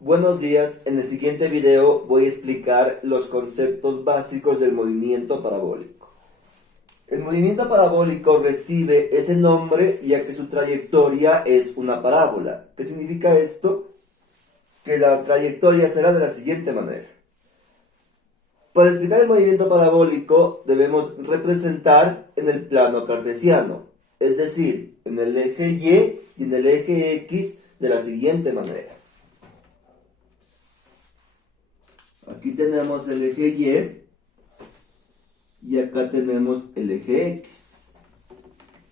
Buenos días, en el siguiente video voy a explicar los conceptos básicos del movimiento parabólico. El movimiento parabólico recibe ese nombre ya que su trayectoria es una parábola. ¿Qué significa esto? Que la trayectoria será de la siguiente manera. Para explicar el movimiento parabólico debemos representar en el plano cartesiano, es decir, en el eje Y y en el eje X de la siguiente manera. Aquí tenemos el eje Y acá tenemos el eje X.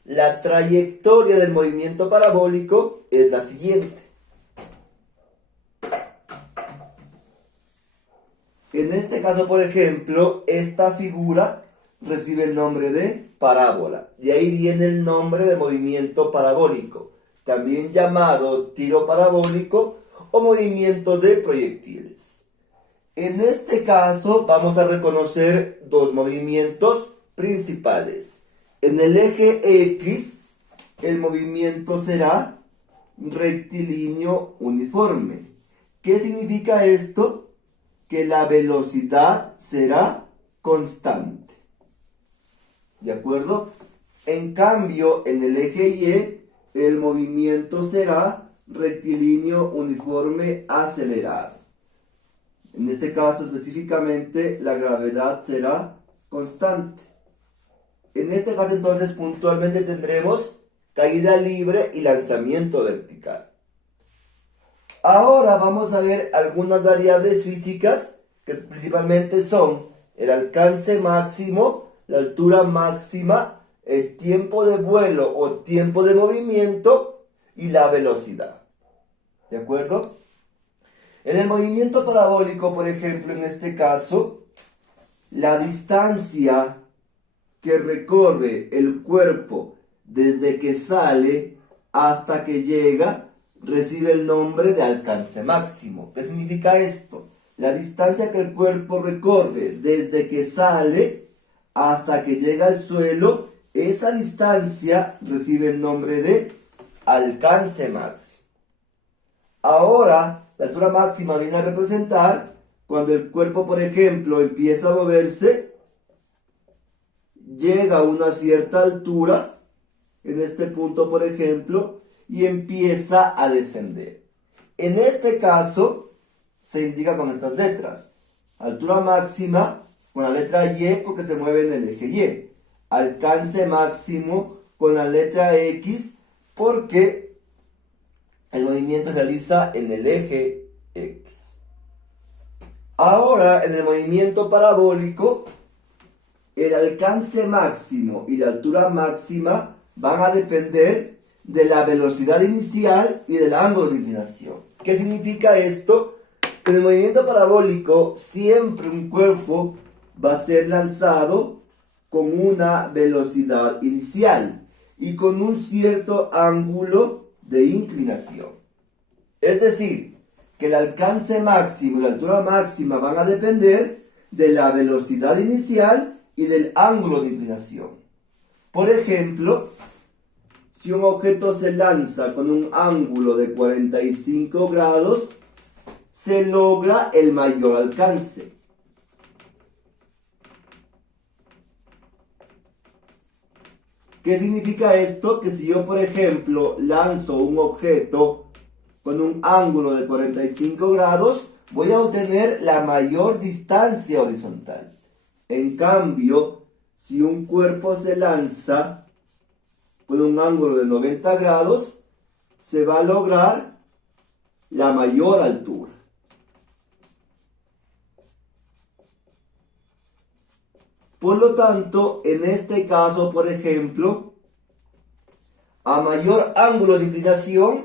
La trayectoria del movimiento parabólico es la siguiente. En este caso, por ejemplo, esta figura recibe el nombre de parábola. De ahí viene el nombre de movimiento parabólico, también llamado tiro parabólico o movimiento de proyectiles. En este caso vamos a reconocer dos movimientos principales. En el eje X, el movimiento será rectilíneo uniforme. ¿Qué significa esto? Que la velocidad será constante. ¿De acuerdo? En cambio, en el eje Y, el movimiento será rectilíneo uniforme acelerado. En este caso específicamente, la gravedad será constante. En este caso entonces puntualmente tendremos caída libre y lanzamiento vertical. Ahora vamos a ver algunas variables físicas que principalmente son el alcance máximo, la altura máxima, el tiempo de vuelo o tiempo de movimiento y la velocidad. ¿De acuerdo? En el movimiento parabólico, por ejemplo, en este caso, la distancia que recorre el cuerpo desde que sale hasta que llega recibe el nombre de alcance máximo. ¿Qué significa esto? La distancia que el cuerpo recorre desde que sale hasta que llega al suelo, esa distancia recibe el nombre de alcance máximo. Ahora, la altura máxima viene a representar cuando el cuerpo, por ejemplo, empieza a moverse, llega a una cierta altura, en este punto, por ejemplo, y empieza a descender. En este caso, se indica con estas letras. Altura máxima con la letra Y porque se mueve en el eje Y. Alcance máximo con la letra X porque el movimiento se realiza en el eje X. Ahora, en el movimiento parabólico, el alcance máximo y la altura máxima van a depender de la velocidad inicial y del ángulo de inclinación. ¿Qué significa esto? En el movimiento parabólico siempre un cuerpo va a ser lanzado con una velocidad inicial y con un cierto ángulo de inclinación. Es decir, que el alcance máximo y la altura máxima van a depender de la velocidad inicial y del ángulo de inclinación. Por ejemplo, si un objeto se lanza con un ángulo de 45 grados, se logra el mayor alcance. ¿Qué significa esto? Que si yo, por ejemplo, lanzo un objeto con un ángulo de 45 grados, voy a obtener la mayor distancia horizontal. En cambio, si un cuerpo se lanza con un ángulo de 90 grados, se va a lograr la mayor altura. Por lo tanto, en este caso, por ejemplo, a mayor ángulo de inclinación,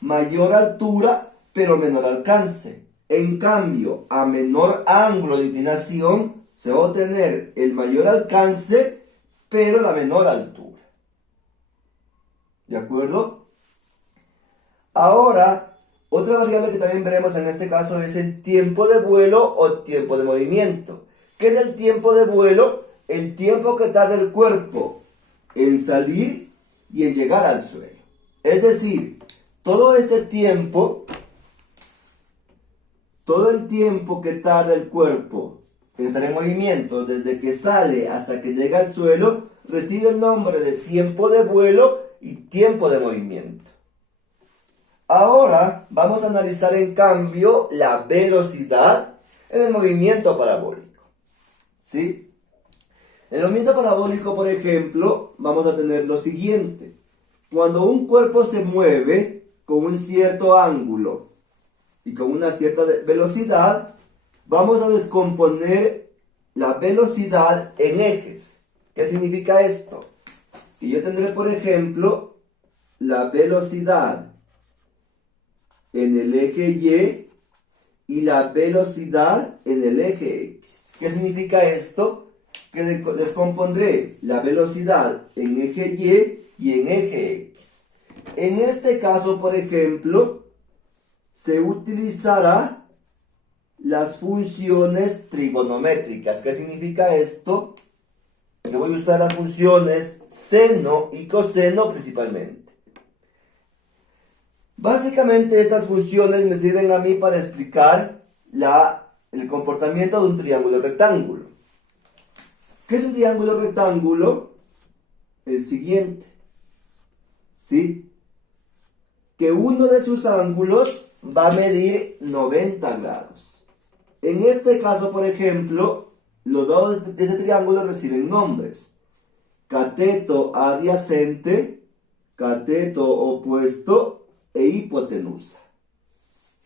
mayor altura, pero menor alcance. En cambio, a menor ángulo de inclinación, se va a obtener el mayor alcance, pero la menor altura. ¿De acuerdo? Ahora, otra variable que también veremos en este caso es el tiempo de vuelo o tiempo de movimiento. ¿Qué es el tiempo de vuelo? El tiempo que tarda el cuerpo en salir y en llegar al suelo. Es decir, todo este tiempo todo el tiempo que tarda el cuerpo en estar en movimiento, desde que sale hasta que llega al suelo, recibe el nombre de tiempo de vuelo y tiempo de movimiento. Ahora vamos a analizar en cambio la velocidad en el movimiento parabólico. ¿Sí? En el movimiento parabólico, por ejemplo, vamos a tener lo siguiente. Cuando un cuerpo se mueve con un cierto ángulo y con una cierta velocidad, vamos a descomponer la velocidad en ejes. ¿Qué significa esto? Que yo tendré, por ejemplo, la velocidad en el eje Y y la velocidad en el eje X. ¿Qué significa esto? Que descompondré la velocidad en eje Y en eje X. En este caso, por ejemplo, se utilizará las funciones trigonométricas. ¿Qué significa esto? Que voy a usar las funciones seno y coseno principalmente. Básicamente estas funciones me sirven a mí para explicar el comportamiento de un triángulo rectángulo. ¿Qué es un triángulo rectángulo? El siguiente. ¿Sí? Que uno de sus ángulos va a medir 90 grados. En este caso, por ejemplo, los lados de ese triángulo reciben nombres. Cateto adyacente, cateto opuesto e hipotenusa.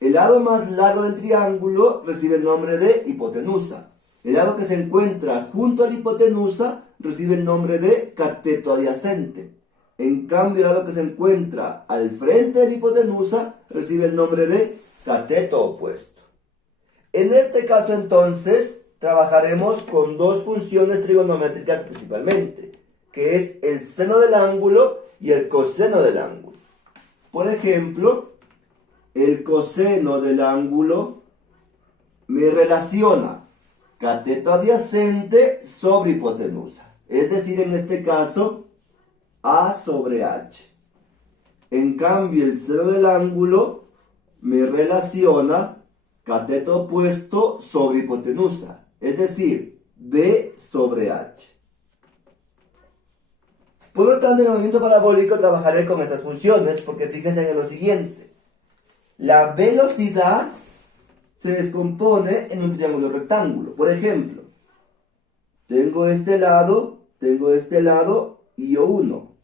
El lado más largo del triángulo recibe el nombre de hipotenusa. El lado que se encuentra junto a la hipotenusa recibe el nombre de cateto adyacente. En cambio, el lado que se encuentra al frente de la hipotenusa recibe el nombre de cateto opuesto. En este caso, entonces, trabajaremos con dos funciones trigonométricas principalmente, que es el seno del ángulo y el coseno del ángulo. Por ejemplo, el coseno del ángulo me relaciona cateto adyacente sobre hipotenusa. Es decir, en este caso, A sobre H. En cambio, el seno del ángulo me relaciona cateto opuesto sobre hipotenusa. Es decir, B sobre H. Por lo tanto, en el movimiento parabólico trabajaré con estas funciones porque fíjense en lo siguiente. La velocidad se descompone en un triángulo rectángulo. Por ejemplo, tengo este lado y yo uno.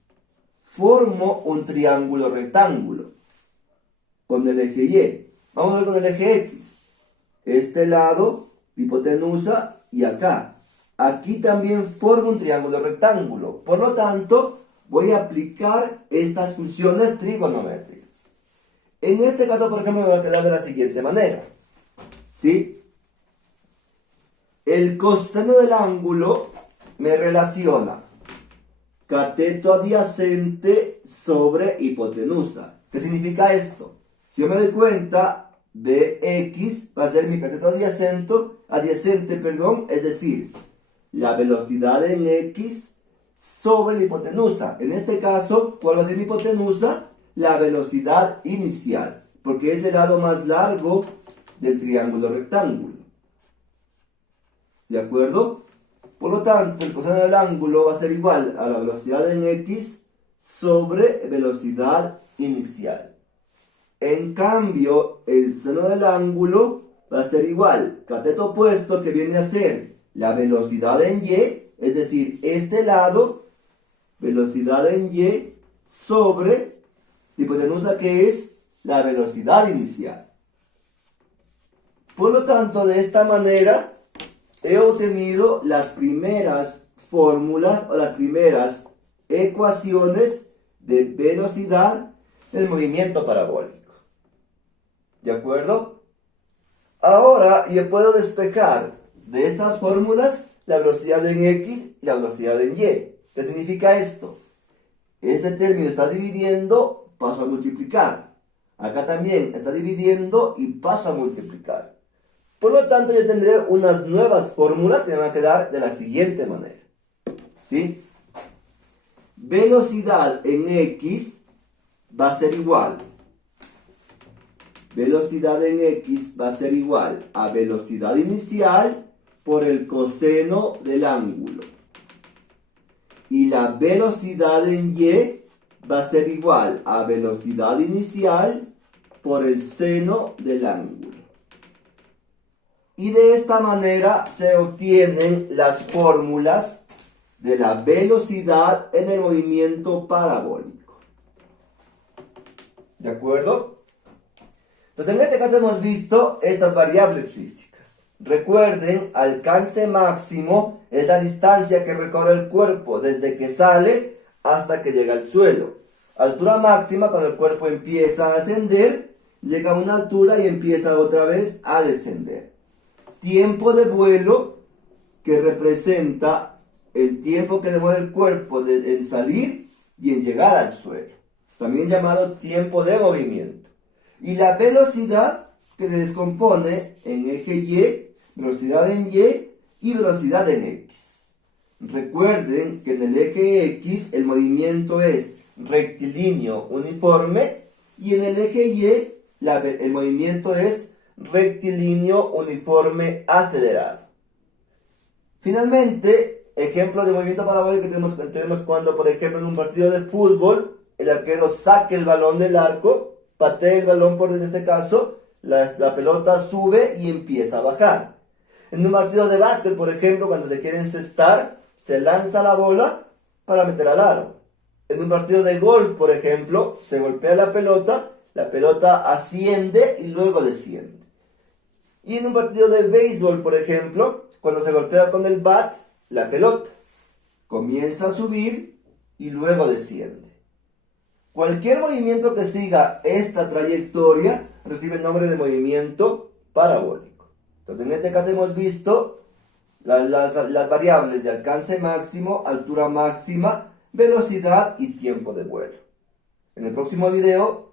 Formo un triángulo rectángulo con el eje Y. Vamos a ver con el eje X. Este lado, hipotenusa y acá. Aquí también formo un triángulo rectángulo. Por lo tanto, voy a aplicar estas funciones trigonométricas. En este caso, por ejemplo, me va a quedar de la siguiente manera. ¿Sí? El coseno del ángulo me relaciona cateto adyacente sobre hipotenusa. ¿Qué significa esto? Si yo me doy cuenta, Bx va a ser mi cateto adyacente, es decir, la velocidad en X sobre la hipotenusa. En este caso, ¿cuál va a ser mi hipotenusa? La velocidad inicial, porque es el lado más largo del triángulo rectángulo. ¿De acuerdo? Por lo tanto, el coseno del ángulo va a ser igual a la velocidad en X sobre velocidad inicial. En cambio, el seno del ángulo va a ser igual, cateto opuesto, que viene a ser la velocidad en Y, es decir, este lado, velocidad en Y, sobre la hipotenusa, que es la velocidad inicial. Por lo tanto, de esta manera, he obtenido las primeras fórmulas o las primeras ecuaciones de velocidad del movimiento parabólico. ¿De acuerdo? Ahora yo puedo despejar de estas fórmulas la velocidad en X y la velocidad en Y. ¿Qué significa esto? Este término está dividiendo, paso a multiplicar. Acá también está dividiendo y paso a multiplicar. Por lo tanto, yo tendré unas nuevas fórmulas que me van a quedar de la siguiente manera. ¿Sí? Velocidad en X va a ser igual velocidad en X va a ser igual a velocidad inicial por el coseno del ángulo. Y la velocidad en Y va a ser igual a velocidad inicial por el seno del ángulo. Y de esta manera se obtienen las fórmulas de la velocidad en el movimiento parabólico. ¿De acuerdo? Entonces en este caso hemos visto estas variables físicas. Recuerden, alcance máximo es la distancia que recorre el cuerpo desde que sale hasta que llega al suelo. Altura máxima, cuando el cuerpo empieza a ascender, llega a una altura y empieza otra vez a descender. Tiempo de vuelo, que representa el tiempo que demora el cuerpo en salir y en llegar al suelo, también llamado tiempo de movimiento. Y la velocidad, que se descompone en eje Y, velocidad en Y y velocidad en X. Recuerden que en el eje X el movimiento es rectilíneo uniforme y en el eje Y el movimiento es rectilíneo uniforme acelerado. Finalmente, ejemplo de movimiento parabólico que tenemos cuando, por ejemplo, en un partido de fútbol, el arquero saque el balón del arco, patea el balón, en este caso, la pelota sube y empieza a bajar. En un partido de básquet, por ejemplo, cuando se quiere encestar, se lanza la bola para meter al aro. En un partido de golf, por ejemplo, se golpea la pelota asciende y luego desciende. Y en un partido de béisbol, por ejemplo, cuando se golpea con el bat, la pelota comienza a subir y luego desciende. Cualquier movimiento que siga esta trayectoria recibe el nombre de movimiento parabólico. Entonces, en este caso hemos visto las variables de alcance máximo, altura máxima, velocidad y tiempo de vuelo. En el próximo video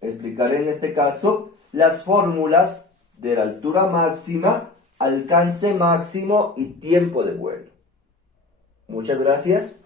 explicaré en este caso las fórmulas de la altura máxima, alcance máximo y tiempo de vuelo. Muchas gracias.